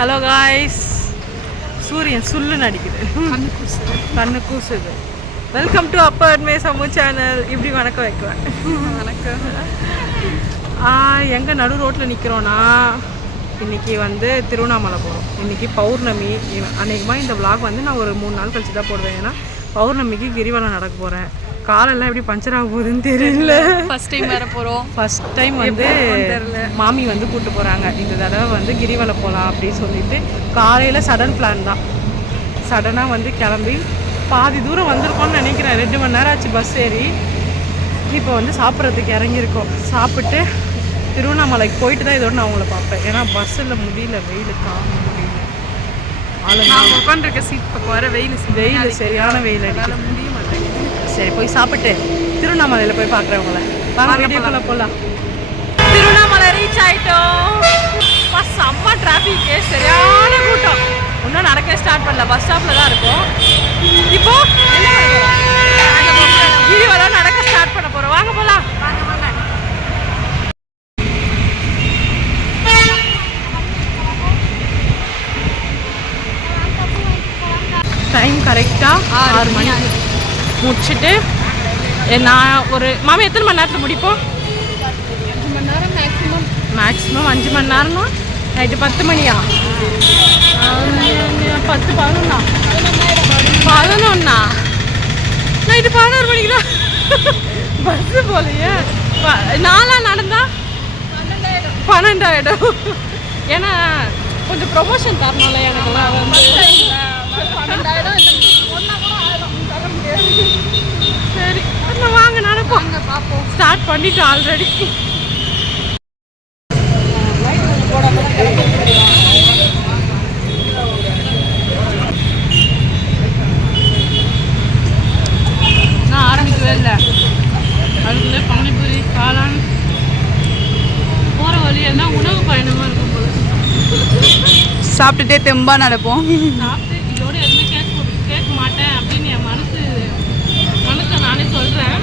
Hello guys, சூரியன் சுல்லுன்னு அடிக்குது, கண்ணு கூசுது. வெல்கம் டு அப்பர் மே சமூ சேனல். இப்படி வணக்கம் வைக்குவேன். வணக்கம். எங்கே நடு ரோட்டில் நிற்கிறோன்னா, இன்றைக்கி வந்து திருவண்ணாமலை போகிறோம். இன்றைக்கி பௌர்ணமி. அநேகமாக இந்த விளாக் வந்து நான் ஒரு 3 நாள் கழிச்சு தான் போடுவேன். ஏன்னா பௌர்ணமிக்கு கிரிவலம் நடக்க போகிறேன். காலெல்லாம் எப்படி பஞ்சர் ஆக போகுதுன்னு தெரியல. ஃபஸ்ட் டைம் வேறு போகிறோம். ஃபஸ்ட் டைம் வந்து மாமி வந்து கூப்பிட்டு போகிறாங்க. இந்த தடவை வந்து கிரிவலம் போகலாம் அப்படின்னு சொல்லிட்டு காலையில் சடன் பிளான் தான். சடனாக வந்து கிளம்பி பாதி தூரம் வந்திருக்கோன்னு நினைக்கிறேன். 2 மணி நேரம் ஆச்சு பஸ் ஏறி. இப்போ வந்து சாப்பிட்றதுக்கு இறங்கியிருக்கோம். சாப்பிட்டு திருவண்ணாமலைக்கு போயிட்டு தான் இதோட நான் அவங்கள பார்ப்பேன். ஏன்னா பஸ்ஸில் முடியல, வெயில் காண முடியல. நாங்கள் உட்காந்துருக்க சீட் பக்கம் வர வெயில் சரியான வெயில் அடிக்க முடிய மாட்டேங்குது. சரி, போய் சாப்பிட்டு திருவண்ணாமலையில் போய் பார்க்குறவங்கள வாங்க வீடியோக்குள்ளே போகலாம். திருவண்ணாமலை ரீச் ஆகிட்டோம். செம்ம டிராஃபிக்கு, சரியான கூட்டம். இன்னும் நடக்க ஸ்டார்ட் பண்ணல, பஸ் ஸ்டாப்பில் தான் இருக்கும். இப்போ கிரிவலம் நடக்க ஸ்டார்ட் பண்ண போகிறோம். வாங்க போகலாம். டைம் கரெக்டாக 6 மணி முடிச்சுட்டு நான் ஒரு மாமி எத்தனை மணி நேரத்தில் முடிப்போம்? 5 மணி நேரம் மேக்ஸிமம் 5 மணி நேரம்னா நைட்டு 10 மணியா? 10, 11 நைட்டு 11 மணிக்குலாம் பஸ்ஸு போலையே. 4 நடந்தா 12 ஆகிடும். ஏன்னா கொஞ்சம் ப்ரொமோஷன் தரணும்ல எனக்குலாம். வந்து 12 ஆகிடும். சரி, வாங்க நடப்போம். பார்ப்போம். ஸ்டார்ட் பண்ணிட்டோம் ஆல்ரெடி. நான் ஆரம்பிக்கவே இல்லை. அதுக்குள்ளே பானிபூரி, காளான் போகிற வழியாக தான் உணவு பயணமாக இருக்கும் போது. சாப்பிட்டுட்டே தெம்பா நடப்போம். சாப்பிட்டு இதோட எதுவுமே கேட்க மாட்டேன் அப்படின்னு என் மனசை நானே சொல்கிறேன்.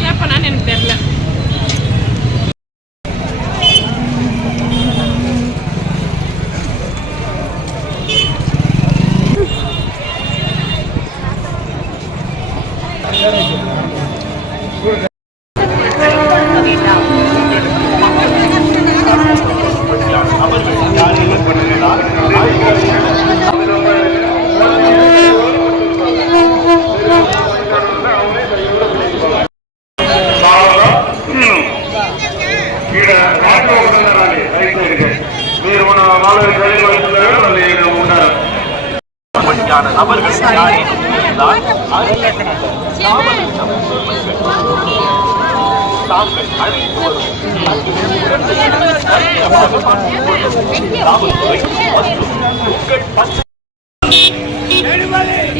கேட்பேனான்னு எனக்கு தெரியல.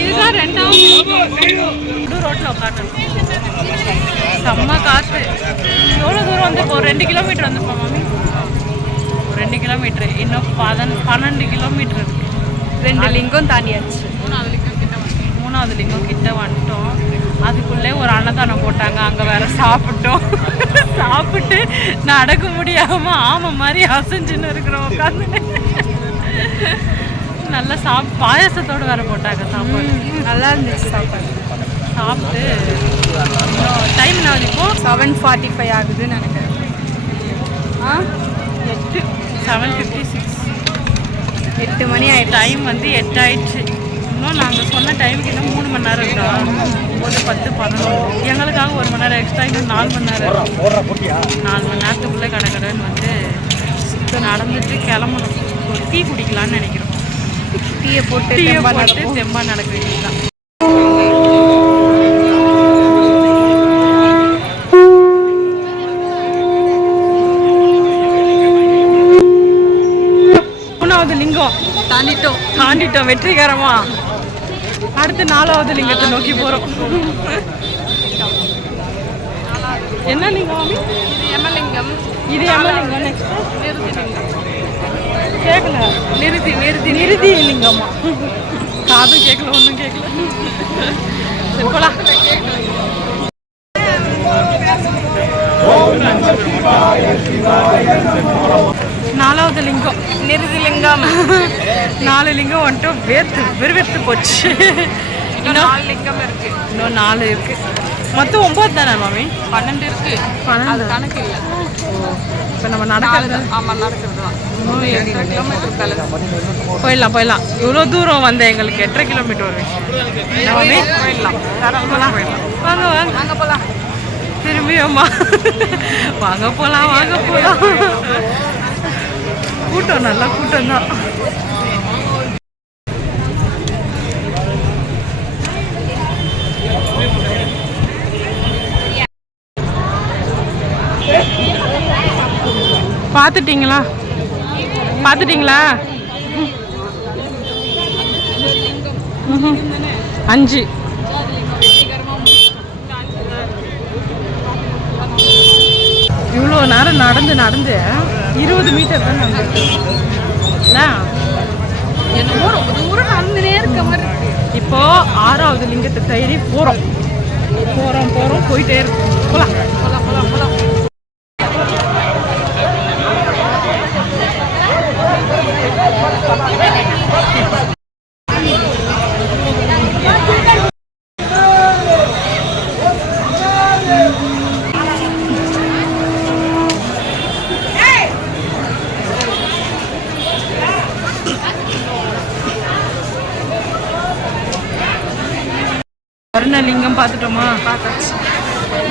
இதுதான் 2வது ரோட்டில் உட்காந்து செம்ம காற்று. எவ்வளோ தூரம் வந்து இப்போ 2 கிலோமீட்டர் வந்துருப்போம் மாமி. 2 கிலோமீட்ரு, இன்னும் 12 கிலோமீட்டர் இருக்கு. 2 லிங்கம் தாண்டியாச்சு. 3வது லிங்கம் கிட்ட வந்துட்டோம். அதுக்குள்ளே ஒரு அன்னதானம் போட்டாங்க. அங்கே வேற சாப்பிட்டோம். சாப்பிட்டு நடக்க முடியாமல் ஆமை மாதிரி அசைஞ்சுன்னு இருக்கிறோம் உட்காந்து. நல்லா பாயாசத்தோடு வேற போட்டாங்க சாப்பாடு. நல்லா இருந்துச்சு சாப்பாடு. சாப்பிட்டு டைம் நான் இப்போ 7:45 ஆகுதுன்னு நினைக்கிறேன். 7:56 8 மணி ஆயிடுச்சு. டைம் வந்து 8 ஆயிடுச்சு. இன்னும் நாங்கள் சொன்ன டைமுக்கு இன்னும் 3 மணி நேரம் இருக்கா? 9, 10, 11. எங்களுக்காக 1 மணி நேரம் எக்ஸ்ட்ரா. இன்னும் 4 மணி நேரம். 4 மணி நேரத்துக்குள்ளே கடைன்னு வந்து நடந்துட்டு கிளம்பணும். ஒரு டீ குடிக்கலான்னு நினைக்கிறோம். டீயை போட்டு தெம்பா நடக்க வேண்டியதுதான். லிங்கம் தாண்டிட்டோம் வெற்றிகரமா. அடுத்து 4வது லிங்கத்தை நோக்கி போறோம். என்ன லிங்கம் மாமி? இது யமலிங்கம். நெக்ஸ்ட் கேட்கல. நிறுதி லிங்கம்மா. காதும் கேட்கல, ஒன்றும் கேட்கல. போலாம். நாலாவது லிங்கம் நிறுதி லிங்கம். 4 லிங்கம் வந்துட்டு விறுவிறுத்து போச்சு. இன்னும் 4 லிங்கம் இருக்கு. இன்னும் 4 இருக்கு. மொத்தம் 9 தானே மாமி? 12 இருக்கு. 12 கணக்கு இல்லை. இப்போ நம்ம நடக்கிறது. ஆமாம், நடக்கிறது தான். 8 கிலோமீட்டர் கலந்து போயிடலாம். இவ்வளோ தூரம் வந்த எங்களுக்கு 8.5 கிலோமீட்டர் வரும். போயிடலாம். போகலாம். வாங்க போகலாம். திரும்பியோம்மா வாங்க போகலாம். கூட்டம் நல்லா கூட்டம் தான். பார்த்துட்டீங்களா? 5 இவ்வளோ நேரம் நடந்து 20 மீட்டர் தான் என்னமோ ரொம்ப தூரம் நடந்துனே இருக்க மாதிரி இருக்கு. இப்போ 6வது லிங்கத்தை தேடி போகிறோம். போயிட்டே இருக்கோம். போகலாம். லிங்கம் பார்த்துட்டோமா? பார்த்தாச்சு.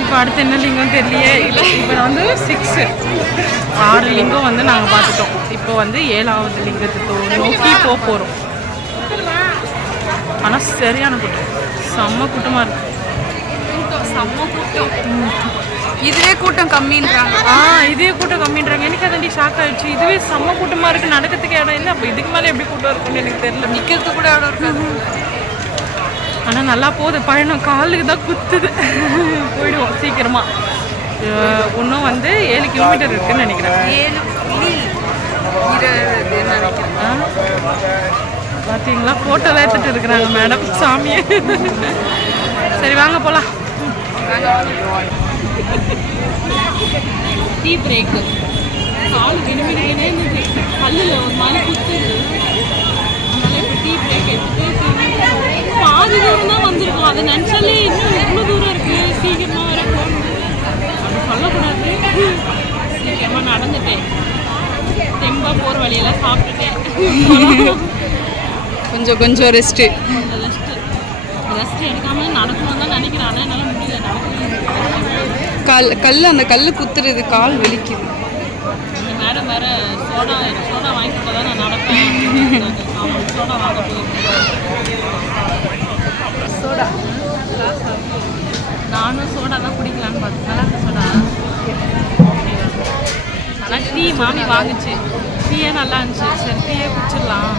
இப்போ அடுத்து என்ன லிங்கம் தெரியலையே. இப்போ வந்து 6 லிங்கம் வந்து நாங்கள் பார்த்துட்டோம். இப்போ வந்து 7வது லிங்கத்தை நோக்கி போகிறோம். ஆனால் சரியான கூட்டம், செம்ம கூட்டமாக இருக்கு. செம்ம கூட்டம். இதுவே கூட்டம் கம்மின்றாங்க. இதே கூட்டம் கம்மின்றாங்க. எனக்கு அதாண்டி ஷாக் ஆயிடுச்சு. இதுவே செம்ம கூட்டமாக இருக்குது, நடக்கிறதுக்கு இடம் இல்லை. அப்போ இதுக்கு மேலே எப்படி கூட்டம் இருக்குன்னு எனக்கு தெரியல. நிற்கிறதுக்கு கூட இடம் இருக்காது. ஆனால் நல்லா போகுது பயணம். காலுக்கு தான் குத்துது. போயிடுவோம் சீக்கிரமாக. இன்னும் வந்து 7 கிலோமீட்டர் இருக்குன்னு நினைக்கிறேன். 7.20 நினைக்கிறேன். பார்த்தீங்களா, ஃபோட்டோலாம் எடுத்துகிட்டு இருக்கிறாங்க மேடம் சாமியை. சரி வாங்க போகலாம். Tea break. கால் கிணமினே கல்லில் ஒரு மாதிரி குத்துது. அதனால் இப்போ டீ பிரேக் எடுத்துகிட்டு பாதி தூரம் தான் வந்திருக்கோம். அதை நினச்சாலே இன்னும் எவ்வளோ தூரம் இருக்குது, சீக்கிரமாக வர போகணும் அப்படி சொல்லக்கூடாது. சீக்கிரமாக நடந்துட்டேன். தெம்பாக போகிற வழியெல்லாம் சாப்பிட்டுட்டேன். கொஞ்சம் ரெஸ்ட்டு எடுக்காமல் நடக்கணும் தான் நினைக்கிறேன். ஆனால் என்னால் முடியல. அந்த கல் குத்துறது, கால் வலிக்குது. இந்த மேடம் வேறு சோடா வாங்கி கொடுத்தா தான் நான் நடப்பேன். சோடா வாங்க சோடா நானும் சோடா தான் குடிக்கலான்னு பார்த்தேன். நல்லா இருக்கு சோடா. ஆனால் டீ மாமி வாங்குச்சு. டீயே நல்லா இருந்துச்சு. சரி டீயே குடிச்சிடலாம்.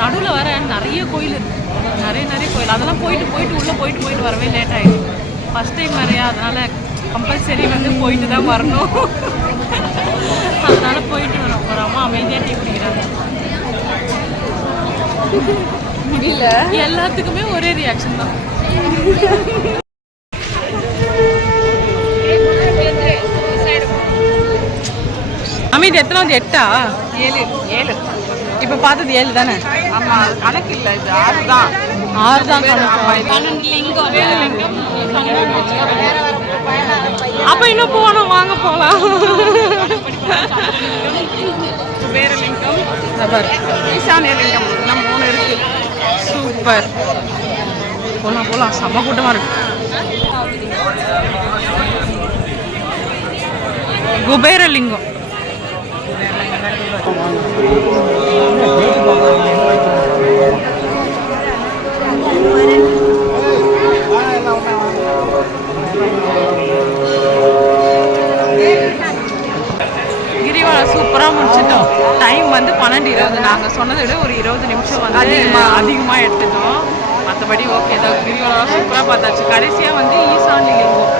நடுவில் வர நிறைய கோயில் இருக்குது. நிறைய கோயில். அதெல்லாம் போயிட்டு உள்ளே போயிட்டு வரவே லேட் ஆகிடும். ஃபஸ்ட் டைம் நிறையா, அதனால் கம்பல்சரி வந்து போயிட்டு தான் வரணும். அதனால் போயிட்டு வராமல் அமைதியாக டீ குடிக்கிறாங்க. முடியல. எல்லாத்துக்குமே ஒரே ரியாக்ஷன் தான். அமைதி எத்தனாவது? 8ஆ? 7. இப்போ பார்த்தது 7 தானே? ஆமாம், கணக்கு இல்லை. இது 6 தான். 6 தான் கணக்கு. 12 லிங்கம். 7 லிங்கம். அப்போ இன்னும் போகணும். வாங்க போகலாம். வேறு லிங்கம், ஈசானிய லிங்கம். இன்னும் 3 இருக்கு. சூப்பர். போகலாம். செம்ம கூட்டமாக இருக்கு. குபேரலிங்கம். கிரிவலம் சூப்பராக முடிச்சிட்டோம். டைம் வந்து 12:20. நாங்கள் சொன்னதை விட ஒரு 20 நிமிஷம் வந்து அதிகமாக எடுத்துட்டோம். மற்றபடி ஓகே தான். கிரிவலம் சூப்பராக பார்த்தாச்சு. கடைசியாக வந்து ஈசானி லிங்கம்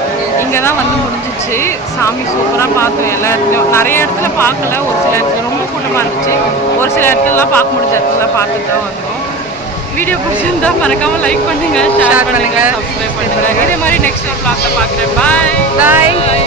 இங்கே தான் வந்து முடிஞ்சிச்சு. சாமி சூப்பராக பார்த்தோம். எல்லா இடத்துலையும் நிறைய இடத்துல பார்க்கல. ஒரு சில இடத்துல ரொம்ப கூட்டமாக இருந்துச்சு. ஒரு சில இடத்துலலாம் பார்க்க முடிஞ்ச இடத்துல பார்த்துட்டு தான் வந்தோம். வீடியோ பிடிச்சிருந்தா மறக்காமல் லைக் பண்ணுங்கள், ஷேர் பண்ணுங்கள், சப்ஸ்கிரைப் பண்ணுங்கள். இதே மாதிரி நெக்ஸ்ட் vlogல பார்க்குறேன். பாய்.